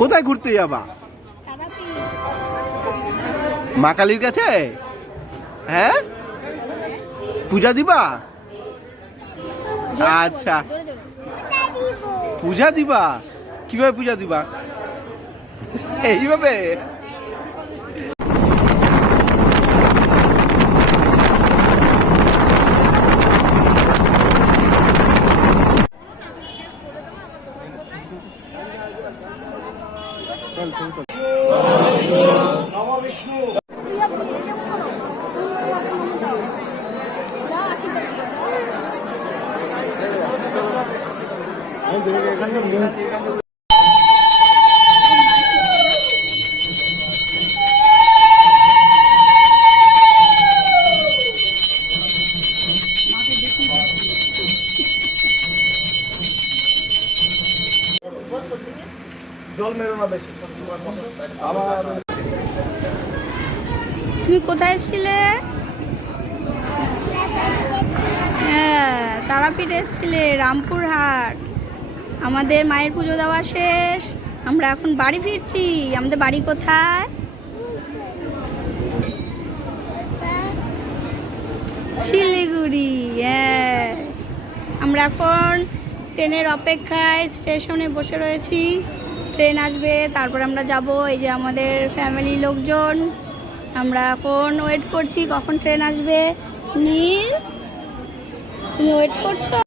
কোথায় ঘুরতে যাবা? মা কালীর কাছে। হ্যাঁ, পূজা দিবা? আচ্ছা, পূজা দিবা। কিভাবে পূজা দিবা? এইভাবে? তুমি কোথায় এসেছিলে? হ্যাঁ, তারাপীঠ এসেছিলে, রামপুরহাট। আমাদের মায়ের পুজো দেওয়া শেষ, আমরা এখন বাড়ি ফিরছি। আমাদের বাড়ি কোথায়? শিলিগুড়ি। হ্যাঁ, আমরা এখন ট্রেনের অপেক্ষায় স্টেশনে বসে রয়েছি। ট্রেন আসবে, তারপর আমরা যাব। এই যে আমাদের ফ্যামিলি লোকজন, আমরা এখন ওয়েট করছি কখন ট্রেন আসবে। নীল, তুমি ওয়েট করছো?